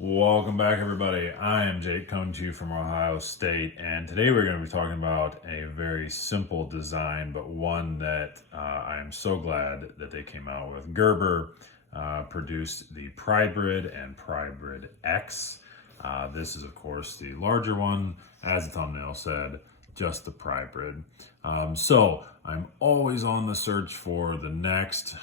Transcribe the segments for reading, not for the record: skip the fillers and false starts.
Welcome back, everybody. I am Jake, coming to you from Ohio State, and today we're going to be talking about a very simple design, but one that I am so glad that they came out with. Gerber produced the Prybrid and Prybrid X. This is, of course, the larger one, as the thumbnail said, just the Prybrid. So I'm always on the search for the next.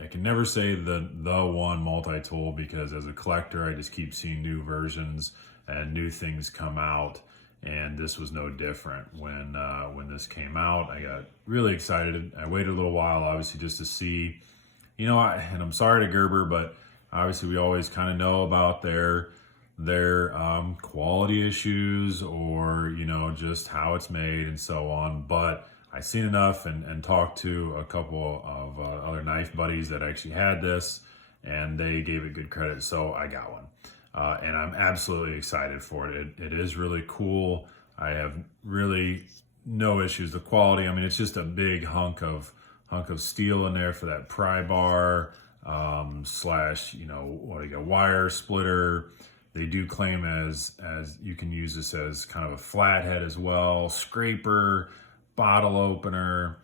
I can never say the one multi-tool, because as a collector, I just keep seeing new versions and new things come out. And this was no different. When this came out, I got really excited. I waited a little while, obviously, just to see, and I'm sorry to Gerber, but obviously we always kind of know about their quality issues, or, just how it's made and so on. But I seen enough and talked to a couple of other knife buddies that actually had this, and they gave it good credit, so I got one. And I'm absolutely excited for it. It is really cool. I have really no issues. The quality, I mean, it's just a big hunk of steel in there for that pry bar, slash, what do you got, wire splitter. They do claim as you can use this as kind of a flathead as well, scraper, bottle opener,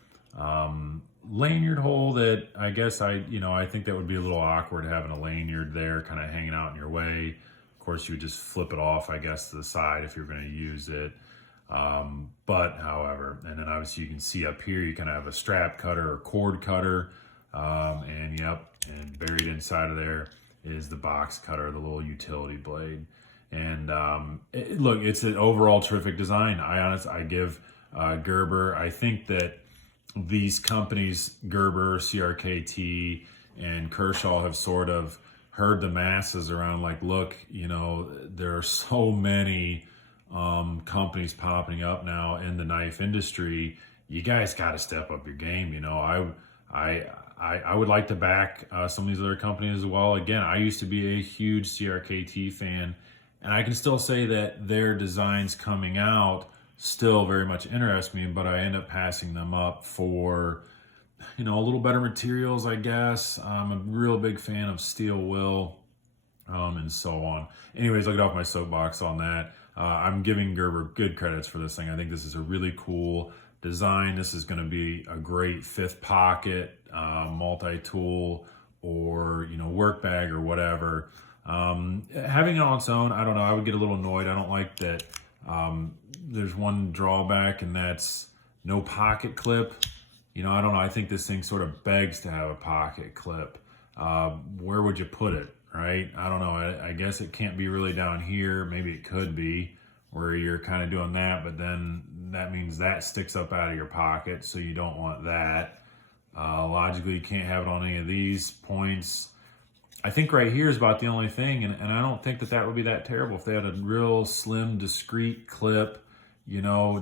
lanyard hole that I guess I think that would be a little awkward, having a lanyard there kind of hanging out in your way. Of course, you would just flip it off, I guess, to the side if you're going to use it. But however, and then obviously you can see up here, you kind of have a strap cutter or cord cutter. And buried inside of there is the box cutter, the little utility blade. And look, it's an overall terrific design. I give Gerber, I think that these companies, Gerber, CRKT, and Kershaw, have sort of heard the masses around, like, look, there are so many companies popping up now in the knife industry. You guys got to step up your game. I would like to back some of these other companies as well. Again, I used to be a huge CRKT fan, and I can still say that their designs coming out still very much interest me, but I end up passing them up for, a little better materials, I guess. I'm a real big fan of steel will, and so on. Anyways, I'll get off my soapbox on that. I'm giving Gerber good credits for this thing. I think this is a really cool design. This is going to be a great fifth pocket, multi-tool, or, work bag or whatever. Having it on its own, I don't know, I would get a little annoyed. I don't like that. There's one drawback, and that's no pocket clip. I don't know. I think this thing sort of begs to have a pocket clip. Where would you put it, right? I don't know. I guess it can't be really down here. Maybe it could be where you're kind of doing that, but then that means that sticks up out of your pocket, so you don't want that. Logically, you can't have it on any of these points. I think right here is about the only thing, and I don't think that would be that terrible if they had a real slim, discreet clip,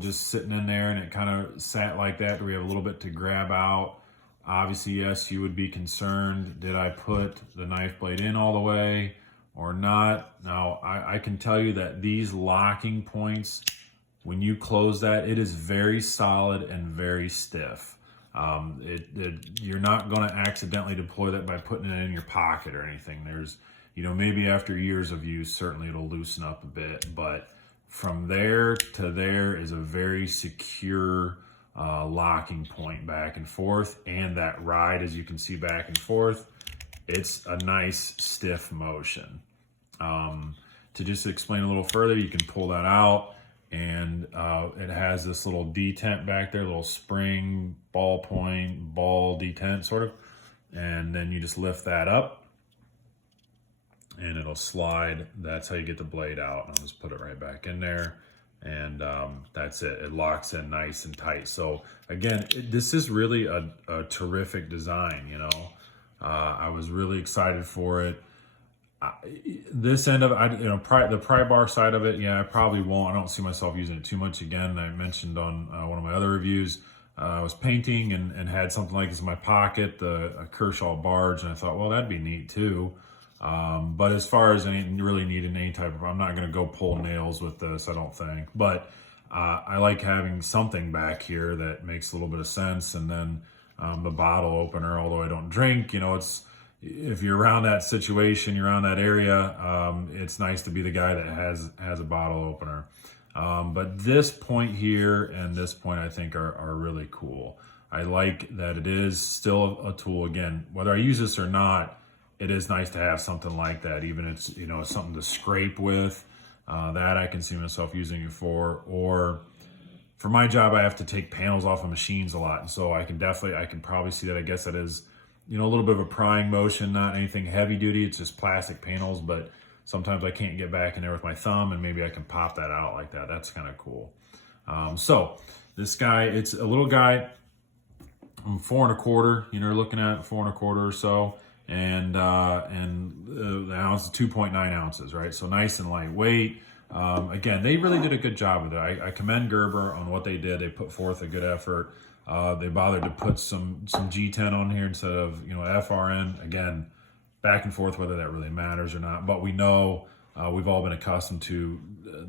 just sitting in there, and it kind of sat like that, where we have a little bit to grab out. Obviously, yes, you would be concerned, did I put the knife blade in all the way or not? Now, I can tell you that these locking points, when you close that, it is very solid and very stiff. You're not going to accidentally deploy that by putting it in your pocket or anything. There's, maybe after years of use, certainly it'll loosen up a bit, but from there to there is a very secure locking point back and forth, and that ride, as you can see, back and forth, it's a nice stiff motion. To just explain a little further, you can pull that out, and it has this little detent back there, little spring, ballpoint, ball detent sort of, and then you just lift that up and it'll slide. That's how you get the blade out. I'll just put it right back in there, and that's it. It locks in nice and tight. So again, this is really a terrific design. I was really excited for it. This end of it, the pry bar side of it, yeah, I probably won't. I don't see myself using it too much. Again, I mentioned on one of my other reviews, I was painting and had something like this in my pocket, a Kershaw barge, and I thought, well, that'd be neat too. But as far as really needing any type of, I'm not going to go pull nails with this, I don't think. But I like having something back here that makes a little bit of sense. And then the bottle opener, although I don't drink, it's if you're around that situation, you're around that area, it's nice to be the guy that has a bottle opener. But this point here and this point, I think, are really cool. I like that it is still a tool. Again, whether I use this or not, it is nice to have something like that. Even it's, it's something to scrape with. That I can see myself using it for. Or for my job, I have to take panels off of machines a lot, and so I can probably see that. I guess that is, a little bit of a prying motion, not anything heavy duty. It's just plastic panels, but sometimes I can't get back in there with my thumb, and maybe I can pop that out like that. That's kind of cool. So this guy, it's a little guy, 4 1/4. You're looking at 4 1/4 or so, and the ounce is 2.9 ounces, right? So nice and lightweight. Again, they really did a good job with it. I commend Gerber on what they did. They put forth a good effort. They bothered to put some G10 on here instead of FRN. Again, back and forth whether that really matters or not, but we know we've all been accustomed to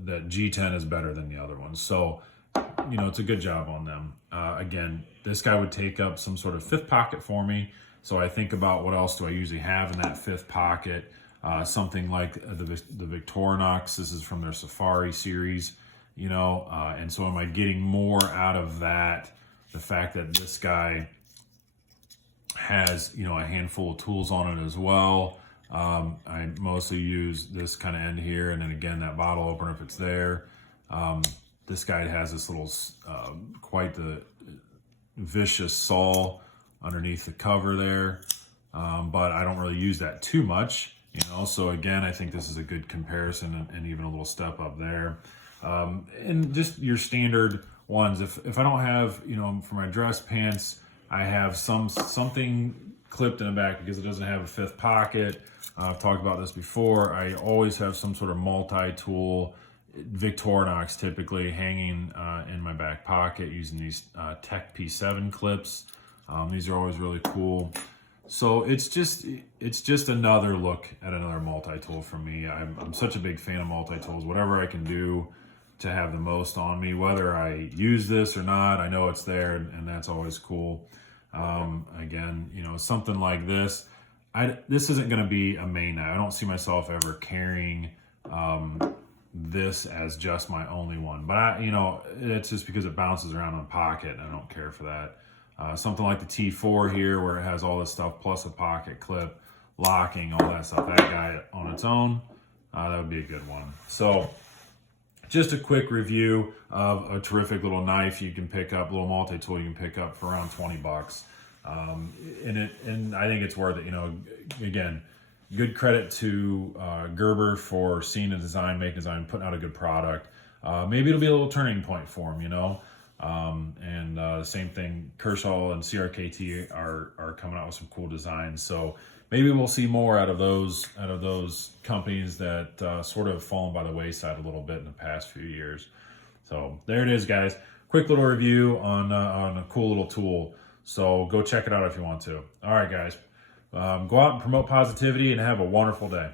that G10 is better than the other ones. So it's a good job on them. Again, this guy would take up some sort of fifth pocket for me. So I think about what else do I usually have in that fifth pocket. Something like the Victorinox. This is from their Safari series, and so am I getting more out of that? The fact that this guy has, a handful of tools on it as well. I mostly use this kind of end here, and then again, that bottle opener if it's there. This guy has this little, quite the vicious saw underneath the cover there, but I don't really use that too much. So again, I think this is a good comparison and even a little step up there. And just your standard ones. If I don't have, for my dress pants, I have something clipped in the back because it doesn't have a fifth pocket. I've talked about this before. I always have some sort of multi-tool, Victorinox typically, hanging in my back pocket using these Tech P7 clips. These are always really cool. So it's just another look at another multi-tool for me. I'm such a big fan of multi-tools. Whatever I can do to have the most on me, whether I use this or not, I know it's there, and that's always cool. Again, something like this, this isn't going to be a main knife. I don't see myself ever carrying this as just my only one, but it's just because it bounces around in the pocket, and I don't care for that. Something like the T4 here, where it has all this stuff plus a pocket clip, locking, all that stuff. That guy on its own, that would be a good one. So just a quick review of a terrific little knife you can pick up, little multi-tool you can pick up for around $20. And I think it's worth it. Again, good credit to Gerber for seeing the design, making design, putting out a good product. Maybe it'll be a little turning point for them, and the same thing, Kershaw and CRKT are coming out with some cool designs. So maybe we'll see more out of those companies that sort of fallen by the wayside a little bit in the past few years. So there it is, guys. Quick little review on a cool little tool. So go check it out if you want to. All right, guys. Go out and promote positivity and have a wonderful day.